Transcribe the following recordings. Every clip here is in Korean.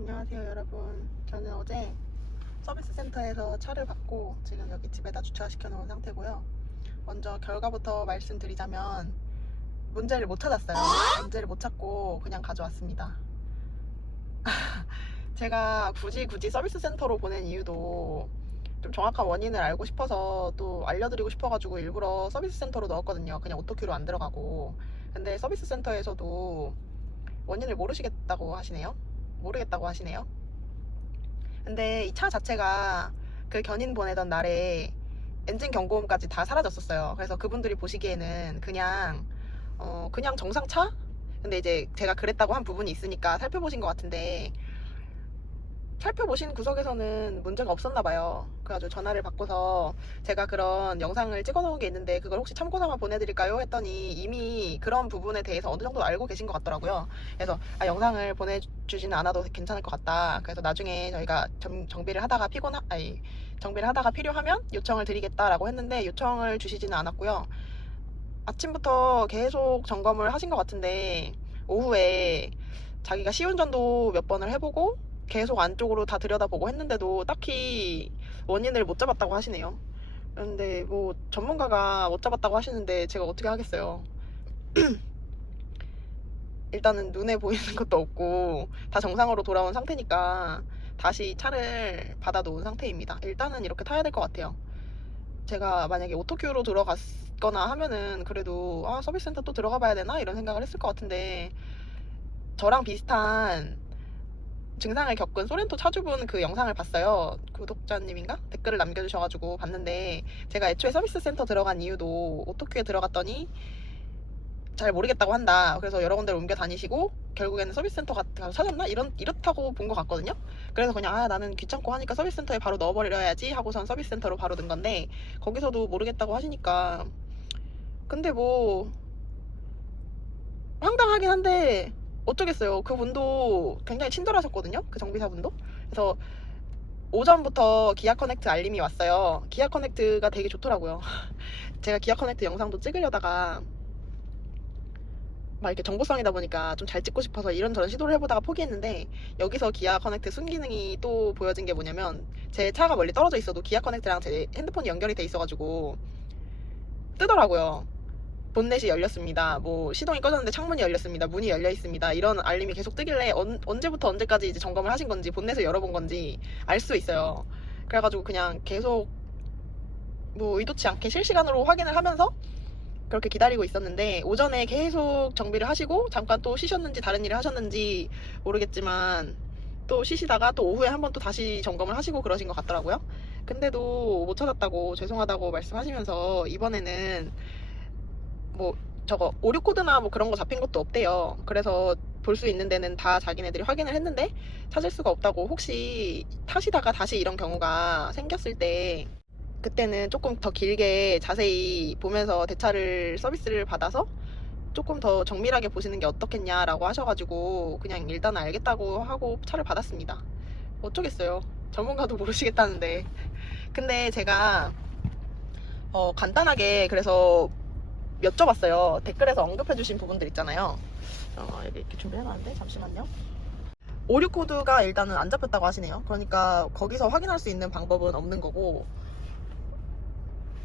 안녕하세요 여러분. 저는 어제 서비스 센터에서 차를 받고 지금 여기 집에다 주차시켜 놓은 상태고요. 먼저 결과부터 말씀드리자면 문제를 못 찾았어요. 문제를 못 찾고 그냥 가져왔습니다. 제가 굳이 서비스 센터로 보낸 이유도 좀 정확한 원인을 알고 싶어서 또 알려드리고 싶어가지고 일부러 서비스 센터로 넣었거든요. 그냥 오토큐로 안 들어가고. 근데 서비스 센터에서도 원인을 모르겠다고 하시네요. 근데 이 차 자체가 그 견인 보내던 날에 엔진 경고음까지 다 사라졌었어요. 그래서 그분들이 보시기에는 그냥 정상차? 근데 이제 제가 그랬다고 한 부분이 있으니까 살펴보신 것 같은데, 살펴보신 구석에서는 문제가 없었나 봐요. 그래가지고 전화를 받고서 제가 그런 영상을 찍어 놓은 게 있는데 그걸 혹시 참고 삼아 보내드릴까요? 했더니 이미 그런 부분에 대해서 어느 정도 알고 계신 것 같더라고요. 그래서 영상을 보내주지는 않아도 괜찮을 것 같다. 그래서 나중에 저희가 정비를 하다가 정비를 하다가 필요하면 요청을 드리겠다라고 했는데 요청을 주시지는 않았고요. 아침부터 계속 점검을 하신 것 같은데 오후에 자기가 시운전도 몇 번을 해보고 계속 안쪽으로 다 들여다보고 했는데도 딱히 원인을 못 잡았다고 하시네요. 그런데 뭐 전문가가 못 잡았다고 하시는데 제가 어떻게 하겠어요. 일단은 눈에 보이는 것도 없고 다 정상으로 돌아온 상태니까 다시 차를 받아놓은 상태입니다. 일단은 이렇게 타야 될 것 같아요. 제가 만약에 오토큐로 들어갔거나 하면은 그래도 서비스 센터 또 들어가 봐야 되나 이런 생각을 했을 것 같은데, 저랑 비슷한 증상을 겪은 소렌토 차주분 그 영상을 봤어요. 구독자님인가? 댓글을 남겨주셔가지고 봤는데, 제가 애초에 서비스 센터 들어간 이유도 오토큐에 들어갔더니 잘 모르겠다고 한다. 그래서 여러 군데를 옮겨 다니시고 결국에는 서비스 센터 가서 찾았나? 이렇다고 본 것 같거든요. 그래서 그냥 나는 귀찮고 하니까 서비스 센터에 바로 넣어버려야지 하고선 서비스 센터로 바로 넣은 건데, 거기서도 모르겠다고 하시니까. 근데 뭐 황당하긴 한데 어쩌겠어요. 그분도 굉장히 친절하셨거든요. 그 정비사분도. 그래서 오전부터 기아 커넥트 알림이 왔어요. 기아 커넥트가 되게 좋더라고요. 제가 기아 커넥트 영상도 찍으려다가 막 이렇게 정보성이다 보니까 좀 잘 찍고 싶어서 이런저런 시도를 해보다가 포기했는데, 여기서 기아 커넥트 순기능이 또 보여진 게 뭐냐면, 제 차가 멀리 떨어져 있어도 기아 커넥트랑 제 핸드폰이 연결이 돼 있어가지고 뜨더라고요. 본넷이 열렸습니다. 뭐 시동이 꺼졌는데 창문이 열렸습니다. 문이 열려 있습니다. 이런 알림이 계속 뜨길래 언제부터 언제까지 이제 점검을 하신 건지, 본넷을 열어본 건지 알 수 있어요. 그래가지고 그냥 계속 뭐 의도치 않게 실시간으로 확인을 하면서 그렇게 기다리고 있었는데, 오전에 계속 정비를 하시고 잠깐 또 쉬셨는지 다른 일을 하셨는지 모르겠지만 또 쉬시다가 또 오후에 한번 또 다시 점검을 하시고 그러신 것 같더라고요. 근데도 못 찾았다고 죄송하다고 말씀하시면서 이번에는 뭐 저거 오류 코드나 뭐 그런 거 잡힌 것도 없대요. 그래서 볼 수 있는 데는 다 자기네들이 확인을 했는데 찾을 수가 없다고, 혹시 타시다가 다시 이런 경우가 생겼을 때 그때는 조금 더 길게 자세히 보면서 대차를 서비스를 받아서 조금 더 정밀하게 보시는 게 어떻겠냐라고 하셔가지고 그냥 일단 알겠다고 하고 차를 받았습니다. 어쩌겠어요. 전문가도 모르시겠다는데. 근데 제가 간단하게 그래서 여쭤봤어요. 댓글에서 언급해주신 부분들 있잖아요. 여기 이렇게 준비해놨는데 잠시만요. 오류 코드가 일단은 안 잡혔다고 하시네요. 그러니까 거기서 확인할 수 있는 방법은 없는 거고,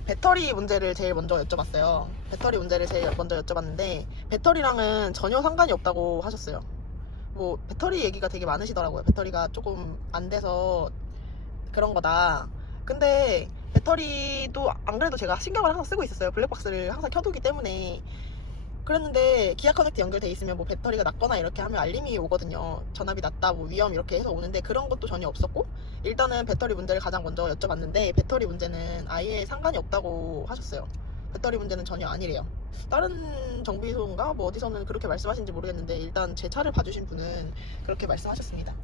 배터리 문제를 제일 먼저 여쭤봤어요. 배터리 문제를 제일 먼저 여쭤봤는데 배터리랑은 전혀 상관이 없다고 하셨어요. 뭐 배터리 얘기가 되게 많으시더라고요. 배터리가 조금 안 돼서 그런 거다. 근데 배터리도 안 그래도 제가 신경을 항상 쓰고 있었어요. 블랙박스를 항상 켜두기 때문에. 그랬는데 기아 커넥트 연결돼 있으면 뭐 배터리가 낮거나 이렇게 하면 알림이 오거든요. 전압이 낮다, 뭐 위험 이렇게 해서 오는데 그런 것도 전혀 없었고, 일단은 배터리 문제를 가장 먼저 여쭤봤는데 배터리 문제는 아예 상관이 없다고 하셨어요. 배터리 문제는 전혀 아니래요. 다른 정비소인가 뭐 어디서는 그렇게 말씀하신지 모르겠는데 일단 제 차를 봐주신 분은 그렇게 말씀하셨습니다.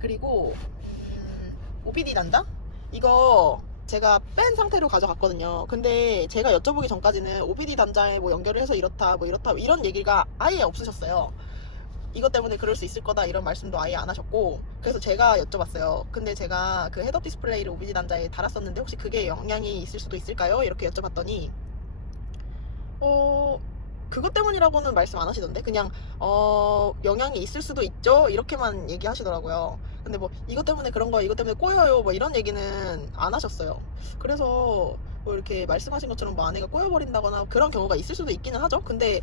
그리고 OBD 단자? 이거 제가 뺀 상태로 가져갔거든요. 근데 제가 여쭤보기 전까지는 OBD 단자에 뭐 연결을 해서 이렇다 이런 얘기가 아예 없으셨어요. 이것 때문에 그럴 수 있을 거다 이런 말씀도 아예 안 하셨고, 그래서 제가 여쭤봤어요. 근데 제가 그 헤드업 디스플레이를 OBD 단자에 달았었는데 혹시 그게 영향이 있을 수도 있을까요? 이렇게 여쭤봤더니 그것 때문이라고는 말씀 안 하시던데 그냥 영향이 있을 수도 있죠 이렇게만 얘기하시더라고요. 근데 뭐 이것 때문에 그런 거 이것 때문에 꼬여요 뭐 이런 얘기는 안 하셨어요. 그래서 뭐 이렇게 말씀하신 것처럼 뭐 아내가 꼬여버린다거나 그런 경우가 있을 수도 있기는 하죠. 근데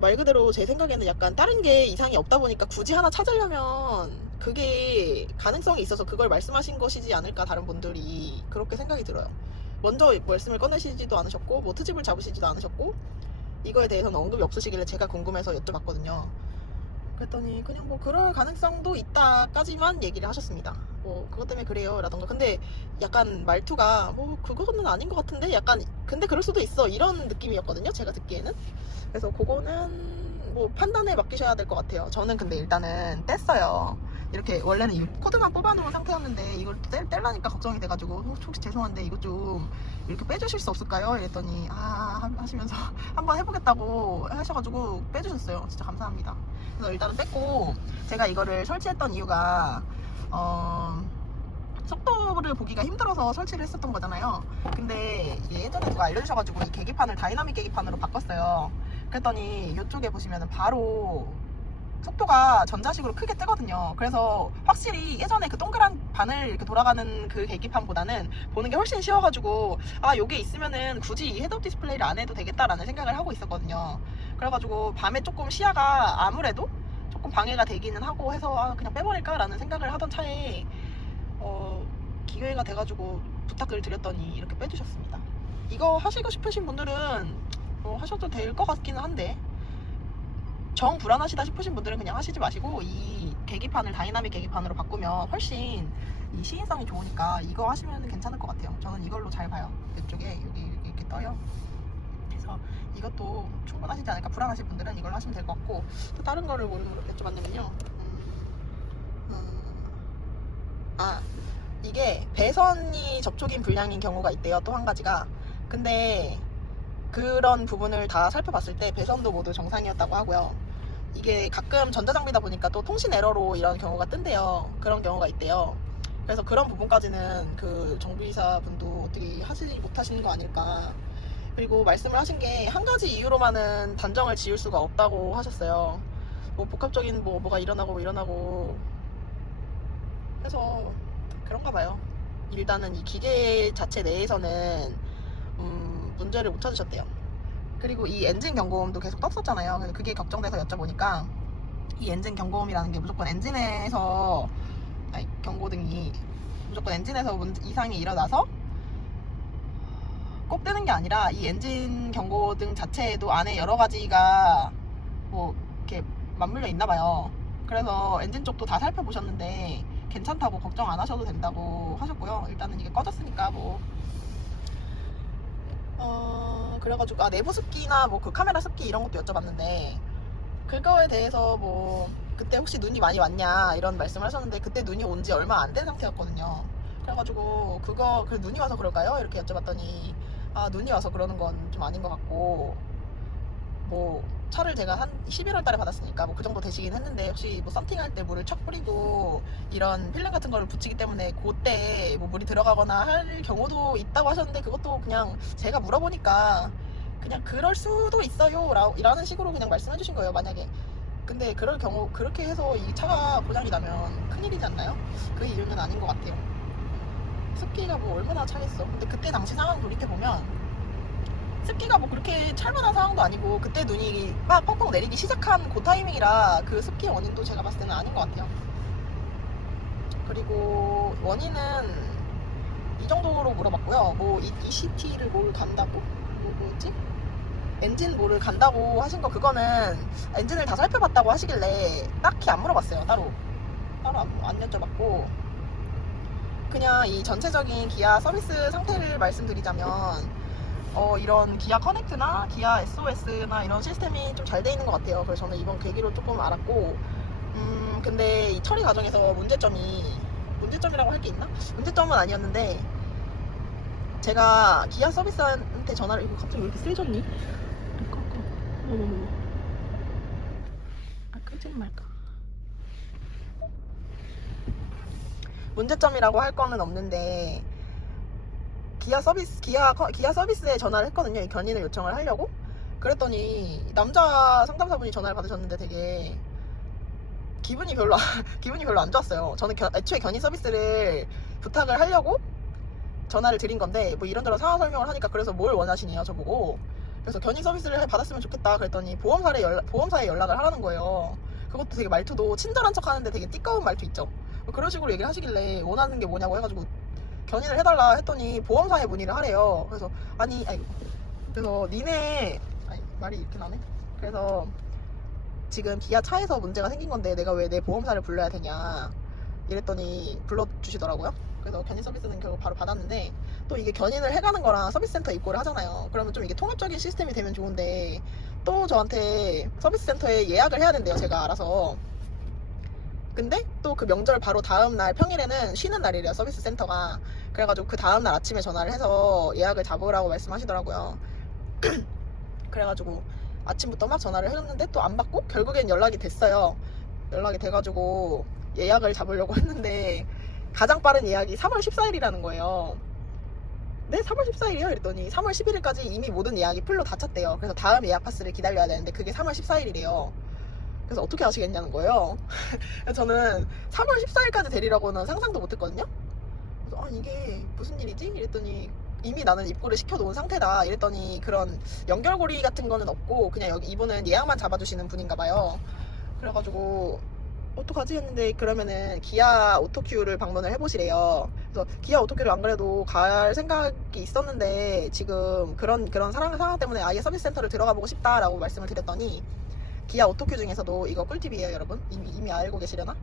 말 그대로 제 생각에는 약간 다른 게 이상이 없다 보니까 굳이 하나 찾으려면 그게 가능성이 있어서 그걸 말씀하신 것이지 않을까 다른 분들이 그렇게 생각이 들어요. 먼저 말씀을 꺼내시지도 않으셨고 뭐 트집을 잡으시지도 않으셨고 이거에 대해서는 언급이 없으시길래 제가 궁금해서 여쭤봤거든요. 그랬더니 그냥 뭐 그럴 가능성도 있다까지만 얘기를 하셨습니다. 뭐 그것 때문에 그래요 라던가. 근데 약간 말투가 뭐 그거는 아닌 것 같은데 약간 근데 그럴 수도 있어 이런 느낌이었거든요 제가 듣기에는. 그래서 그거는 뭐 판단에 맡기셔야 될 것 같아요. 저는 근데 일단은 뗐어요. 이렇게 원래는 이 코드만 뽑아놓은 상태였는데 이걸 떼려니까 걱정이 돼가지고 혹시 죄송한데 이거 좀 이렇게 빼주실 수 없을까요? 이랬더니 하시면서 한번 해보겠다고 하셔가지고 빼주셨어요. 진짜 감사합니다. 그래서 일단은 뺐고 제가 이거를 설치했던 이유가 속도를 보기가 힘들어서 설치를 했었던 거잖아요. 근데 예전에 누가 알려주셔가지고 이 계기판을 다이나믹 계기판으로 바꿨어요. 그랬더니 이쪽에 보시면 바로 속도가 전자식으로 크게 뜨거든요. 그래서 확실히 예전에 그 동그란 바늘 이렇게 돌아가는 그 계기판보다는 보는 게 훨씬 쉬워가지고 요게 있으면은 굳이 이 헤드업 디스플레이를 안 해도 되겠다라는 생각을 하고 있었거든요. 그래가지고 밤에 조금 시야가 아무래도 조금 방해가 되기는 하고 해서 그냥 빼버릴까 라는 생각을 하던 차에 기회가 돼가지고 부탁을 드렸더니 이렇게 빼주셨습니다. 이거 하시고 싶으신 분들은 하셔도 될 것 같기는 한데 정 불안하시다 싶으신 분들은 그냥 하시지 마시고 이 계기판을 다이나믹 계기판으로 바꾸면 훨씬 이 시인성이 좋으니까 이거 하시면 괜찮을 것 같아요. 저는 이걸로 잘 봐요. 이쪽에 여기 이렇게 떠요. 그래서 이것도 충분하시지 않을까. 불안하신 분들은 이걸로 하시면 될 것 같고 또 다른 거를 뭐 여쭤봤냐면요. 이게 배선이 접촉인 불량인 경우가 있대요. 또 한 가지가. 근데 그런 부분을 다 살펴봤을 때 배선도 모두 정상이었다고 하고요. 이게 가끔 전자장비다 보니까 또 통신 에러로 이런 경우가 뜬대요. 그런 경우가 있대요. 그래서 그런 부분까지는 그 정비사 분도 어떻게 하시지 못하시는 거 아닐까. 그리고 말씀을 하신 게 한 가지 이유로만은 단정을 지을 수가 없다고 하셨어요. 뭐 복합적인 뭐가 일어나고 해서 그런가 봐요. 일단은 이 기계 자체 내에서는 문제를 못 찾으셨대요. 그리고 이 엔진 경고음도 계속 떴었잖아요. 그래서 그게 걱정돼서 여쭤보니까 이 엔진 경고음이라는 게 무조건 엔진에서 경고등이 무조건 엔진에서 이상이 일어나서 꼭 뜨는 게 아니라 이 엔진 경고등 자체에도 안에 여러 가지가 뭐 이렇게 맞물려 있나 봐요. 그래서 엔진 쪽도 다 살펴보셨는데 괜찮다고 걱정 안 하셔도 된다고 하셨고요. 일단은 이게 꺼졌으니까 뭐 그래가지고 내부 습기나 뭐 그 카메라 습기 이런 것도 여쭤봤는데 그거에 대해서 뭐 그때 혹시 눈이 많이 왔냐 이런 말씀을 하셨는데 그때 눈이 온 지 얼마 안 된 상태였거든요. 그래가지고 그 눈이 와서 그럴까요? 이렇게 여쭤봤더니 눈이 와서 그러는 건 좀 아닌 것 같고 뭐 차를 제가 한 11월 달에 받았으니까 뭐 그 정도 되시긴 했는데 혹시 뭐 썬팅할 때 물을 척 뿌리고 이런 필름 같은 거를 붙이기 때문에 그때 뭐 물이 들어가거나 할 경우도 있다고 하셨는데 그것도 그냥 제가 물어보니까 그냥 그럴 수도 있어요 라는 식으로 그냥 말씀해 주신 거예요. 만약에 근데 그럴 경우 그렇게 해서 이 차가 고장이 나면 큰일이지 않나요? 그 이유는 아닌 것 같아요. 습기가 뭐 얼마나 차겠어. 근데 그때 당시 상황 돌이켜보면 습기가 뭐 그렇게 찰만한 상황도 아니고 그때 눈이 막 펑펑 내리기 시작한 그 타이밍이라 그 습기 원인도 제가 봤을 때는 아닌 것 같아요. 그리고 원인은 이 정도로 물어봤고요. 뭐 ECT를 뭘 간다고? 뭐였지? 엔진 뭐를 간다고 하신 거 그거는 엔진을 다 살펴봤다고 하시길래 딱히 안 물어봤어요. 따로 안 여쭤봤고 그냥 이 전체적인 기아 서비스 상태를 말씀드리자면 이런 기아 커넥트나 기아 SOS나 이런 시스템이 좀 잘 돼 있는 것 같아요. 그래서 저는 이번 계기로 조금 알았고 근데 이 처리 과정에서 문제점이라고 할 게 있나? 문제점은 아니었는데 제가 기아 서비스한테 전화를 이거 갑자기 왜 이렇게 세졌니? 끄지 말까? 문제점이라고 할 거는 없는데 기아 서비스에 전화를 했거든요. 이 견인을 요청을 하려고. 그랬더니 남자 상담사분이 전화를 받으셨는데 되게 기분이 별로 기분이 별로 안 좋았어요. 저는 애초에 견인 서비스를 부탁을 하려고 전화를 드린 건데 뭐 이런저런 상황 설명을 하니까 그래서 뭘 원하시네요 저보고. 그래서 견인 서비스를 받았으면 좋겠다 그랬더니 보험사에 연락을 하라는 거예요. 그것도 되게 말투도 친절한 척 하는데 되게 띠까운 말투 있죠. 뭐 그런 식으로 얘기를 하시길래 원하는 게 뭐냐고 해가지고 견인을 해달라 했더니 보험사에 문의를 하래요. 그래서 그래서 니네 말이 이렇게 나네. 그래서 지금 기아 차에서 문제가 생긴 건데 내가 왜 내 보험사를 불러야 되냐 이랬더니 불러주시더라고요. 그래서 견인 서비스는 결국 바로 받았는데 또 이게 견인을 해가는 거랑 서비스 센터 입고를 하잖아요. 그러면 좀 이게 통합적인 시스템이 되면 좋은데 또 저한테 서비스 센터에 예약을 해야 된대요. 제가 알아서. 근데 또 그 명절 바로 다음날 평일에는 쉬는 날이래요. 서비스 센터가. 그래가지고 그 다음날 아침에 전화를 해서 예약을 잡으라고 말씀하시더라고요. 그래가지고 아침부터 막 전화를 해줬는데 또 안 받고 결국엔 연락이 됐어요. 연락이 돼가지고 예약을 잡으려고 했는데 가장 빠른 예약이 3월 14일이라는 거예요. 네? 3월 14일이요? 이랬더니 3월 11일까지 이미 모든 예약이 풀로 다 찼대요. 그래서 다음 예약 파스를 기다려야 되는데 그게 3월 14일이래요. 그래서 어떻게 하시겠냐는 거예요. 저는 3월 14일까지 되리라고는 상상도 못했거든요. 그래서 이게 무슨 일이지? 이랬더니 이미 나는 입고를 시켜놓은 상태다 이랬더니 그런 연결고리 같은 거는 없고 그냥 여기 이분은 예약만 잡아주시는 분인가 봐요. 그래가지고 어떡하지 했는데 그러면은 기아 오토큐를 방문을 해보시래요. 그래서 기아 오토큐를 안 그래도 갈 생각이 있었는데 지금 그런 상황 때문에 아예 서비스 센터를 들어가 보고 싶다라고 말씀을 드렸더니 기아 오토큐 중에서도 이거 꿀팁이에요 여러분. 이미 알고 계시려나?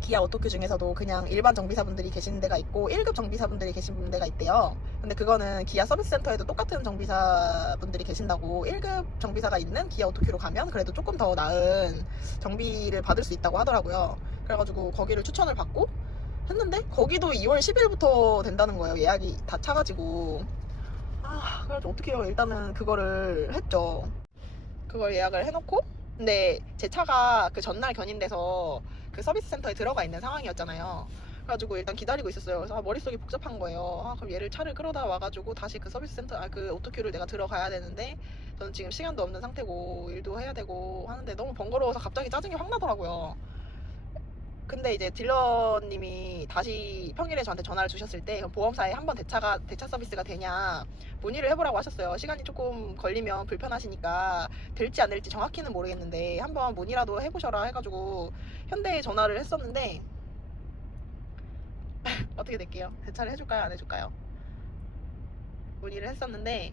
기아 오토큐 중에서도 그냥 일반 정비사분들이 계시는 데가 있고 1급 정비사분들이 계신 데가 있대요. 근데 그거는 기아 서비스 센터에도 똑같은 정비사분들이 계신다고 1급 정비사가 있는 기아 오토큐로 가면 그래도 조금 더 나은 정비를 받을 수 있다고 하더라고요. 그래가지고 거기를 추천을 받고 했는데 거기도 2월 10일부터 된다는 거예요. 예약이 다 차가지고. 그래가지고 어떻게 해요. 일단은 그거를 했죠. 그걸 예약을 해놓고 근데 제 차가 그 전날 견인돼서 그 서비스 센터에 들어가 있는 상황이었잖아요. 그래가지고 일단 기다리고 있었어요. 그래서 머릿속이 복잡한 거예요. 그럼 얘를 차를 끌어다 와가지고 다시 그 서비스 센터 그 오토큐를 내가 들어가야 되는데 저는 지금 시간도 없는 상태고 일도 해야 되고 하는데 너무 번거로워서 갑자기 짜증이 확 나더라고요. 근데 이제 딜러님이 다시 평일에 저한테 전화를 주셨을 때 보험사에 한번 대차 서비스가 되냐 문의를 해보라고 하셨어요. 시간이 조금 걸리면 불편하시니까 될지 안 될지 정확히는 모르겠는데 한번 문의라도 해보셔라 해가지고 현대에 전화를 했었는데 어떻게 될게요? 대차를 해줄까요? 안 해줄까요? 문의를 했었는데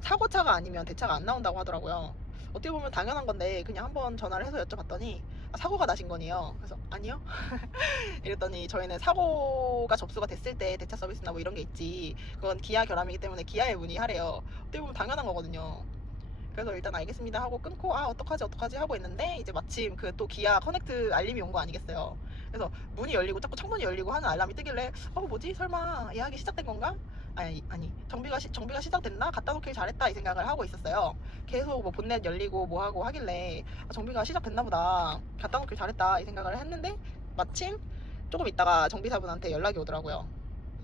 사고차가 아니면 대차가 안 나온다고 하더라고요. 어떻게 보면 당연한 건데 그냥 한번 전화를 해서 여쭤봤더니 사고가 나신 거네요. 그래서 아니요. 이랬더니 저희는 사고가 접수가 됐을 때 대차 서비스나 뭐 이런 게 있지 그건 기아 결함이기 때문에 기아에 문의하래요. 어떻게 보면 당연한 거거든요. 그래서 일단 알겠습니다 하고 끊고 어떡하지 하고 있는데 이제 마침 그 또 기아 커넥트 알림이 온 거 아니겠어요. 그래서 문이 열리고 자꾸 창문이 열리고 하는 알람이 뜨길래 뭐지 설마 예약이 시작된 건가? 아니 정비가 시작됐나? 갖다 놓길 잘했다 이 생각을 하고 있었어요. 계속 뭐 본넷 열리고 뭐 하고 하길래 정비가 시작됐나 보다 갖다 놓길 잘했다 이 생각을 했는데 마침 조금 있다가 정비사분한테 연락이 오더라고요.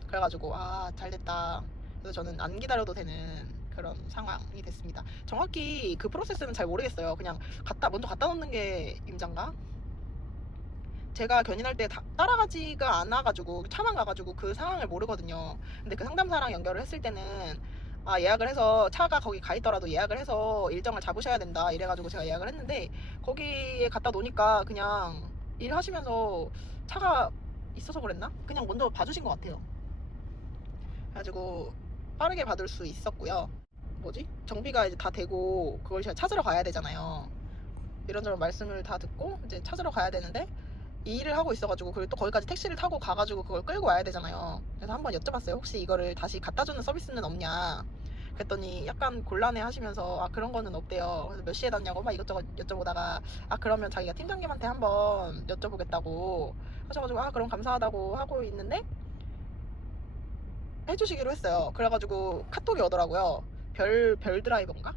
그래가지고 잘됐다. 그래서 저는 안 기다려도 되는 그런 상황이 됐습니다. 정확히 그 프로세스는 잘 모르겠어요. 그냥 먼저 갖다 놓는 게 임자인가? 제가 견인할 때 따라가지가 않아가지고 차만 가가지고 그 상황을 모르거든요. 근데 그 상담사랑 연결을 했을 때는 예약을 해서 차가 거기 가 있더라도 예약을 해서 일정을 잡으셔야 된다 이래가지고 제가 예약을 했는데 거기에 갖다 놓으니까 그냥 일하시면서 차가 있어서 그랬나? 그냥 먼저 봐주신 것 같아요. 그래가지고 빠르게 받을 수 있었고요. 정비가 이제 다 되고 그걸 제가 찾으러 가야 되잖아요. 이런저런 말씀을 다 듣고 이제 찾으러 가야 되는데 이 일을 하고 있어가지고 그리고 또 거기까지 택시를 타고 가가지고 그걸 끌고 와야 되잖아요. 그래서 한번 여쭤봤어요. 혹시 이거를 다시 갖다주는 서비스는 없냐? 그랬더니 약간 곤란해 하시면서 그런 거는 없대요. 그래서 몇 시에 닿냐고 막 이것저것 여쭤보다가 그러면 자기가 팀장님한테 한번 여쭤보겠다고 하셔가지고 그럼 감사하다고 하고 있는데 해주시기로 했어요. 그래가지고 카톡이 오더라고요. 별 드라이버인가?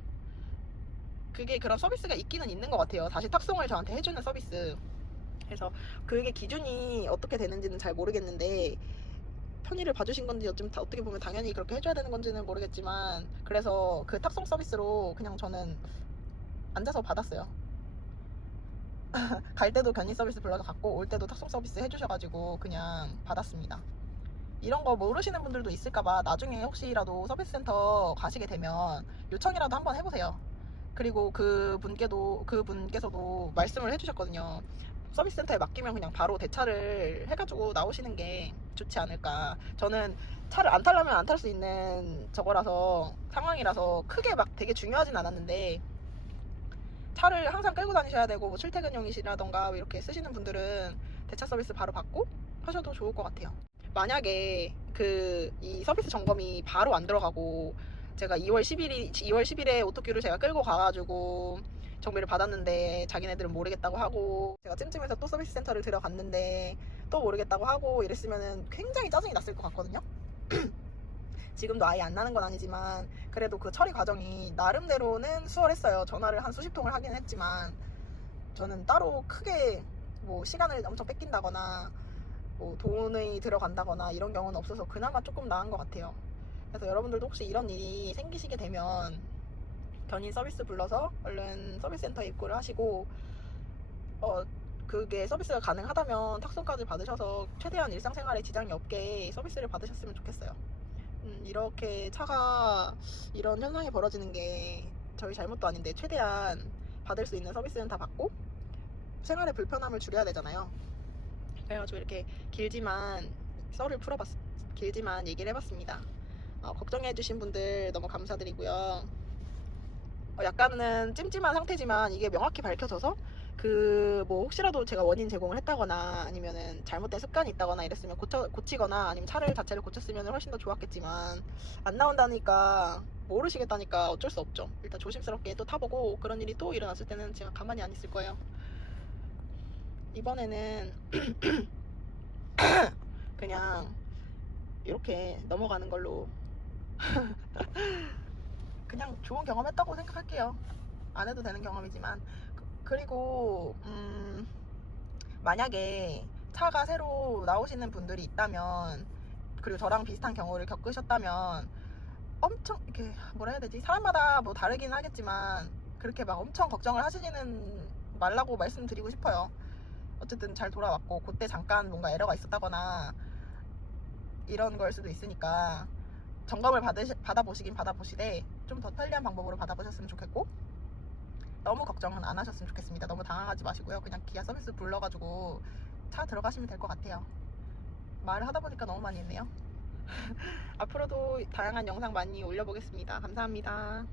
그게 그런 서비스가 있기는 있는 것 같아요. 다시 탁송을 저한테 해주는 서비스. 그래서 그게 기준이 어떻게 되는지는 잘 모르겠는데 편의를 봐주신 건지 요즘 다 어떻게 보면 당연히 그렇게 해줘야 되는 건지는 모르겠지만 그래서 그 탁송 서비스로 그냥 저는 앉아서 받았어요. 갈 때도 견인 서비스 불러서 갔고 올 때도 탁송 서비스 해주셔가지고 그냥 받았습니다. 이런 거 모르시는 분들도 있을까봐 나중에 혹시라도 서비스 센터 가시게 되면 요청이라도 한번 해보세요. 그리고 그분께서도 말씀을 해주셨거든요. 서비스 센터에 맡기면 그냥 바로 대차를 해가지고 나오시는 게 좋지 않을까. 저는 차를 안 타려면 안 탈 수 있는 저거라서 상황이라서 크게 막 되게 중요하진 않았는데 차를 항상 끌고 다니셔야 되고 뭐 출퇴근용이시라던가 이렇게 쓰시는 분들은 대차 서비스 바로 받고 하셔도 좋을 것 같아요. 만약에 이 서비스 점검이 바로 안 들어가고 제가 2월 10일에 오토큐를 제가 끌고 가가지고 정비를 받았는데 자기네들은 모르겠다고 하고 제가 찜찜해서 또 서비스 센터를 들어갔는데 또 모르겠다고 하고 이랬으면은 굉장히 짜증이 났을 것 같거든요. 지금도 아예 안 나는 건 아니지만 그래도 그 처리 과정이 나름대로는 수월했어요. 전화를 한 수십 통을 하긴 했지만 저는 따로 크게 뭐 시간을 엄청 뺏긴다거나 뭐 돈이 들어간다거나 이런 경우는 없어서 그나마 조금 나은 것 같아요. 그래서 여러분들도 혹시 이런 일이 생기시게 되면 견인 서비스 불러서 얼른 서비스 센터에 입고를 하시고 그게 서비스가 가능하다면 탁송까지 받으셔서 최대한 일상생활에 지장이 없게 서비스를 받으셨으면 좋겠어요. 이렇게 차가 이런 현상이 벌어지는 게 저희 잘못도 아닌데 최대한 받을 수 있는 서비스는 다 받고 생활의 불편함을 줄여야 되잖아요. 그래가지고 이렇게 길지만 길지만 얘기를 해봤습니다. 걱정해주신 분들 너무 감사드리고요. 약간은 찜찜한 상태지만 이게 명확히 밝혀져서 뭐 혹시라도 제가 원인 제공을 했다거나 아니면은 잘못된 습관이 있다거나 이랬으면 고치거나 아니면 차를 자체를 고쳤으면 훨씬 더 좋았겠지만 안 나온다니까 모르시겠다니까 어쩔 수 없죠. 일단 조심스럽게 또 타보고 그런 일이 또 일어났을 때는 제가 가만히 안 있을 거예요. 이번에는 그냥 이렇게 넘어가는 걸로 그냥 좋은 경험했다고 생각할게요. 안 해도 되는 경험이지만 그리고 만약에 차가 새로 나오시는 분들이 있다면 그리고 저랑 비슷한 경우를 겪으셨다면 엄청 이렇게 뭐라 해야 되지? 사람마다 뭐 다르긴 하겠지만 그렇게 막 엄청 걱정을 하시지는 말라고 말씀드리고 싶어요. 어쨌든 잘 돌아왔고 그때 잠깐 뭔가 에러가 있었다거나 이런 걸 수도 있으니까 점검을 받아보시되 좀 더 편리한 방법으로 받아보셨으면 좋겠고 너무 걱정은 안 하셨으면 좋겠습니다. 너무 당황하지 마시고요. 그냥 기아 서비스 불러가지고 차 들어가시면 될 것 같아요. 말을 하다 보니까 너무 많이 했네요. 앞으로도 다양한 영상 많이 올려보겠습니다. 감사합니다.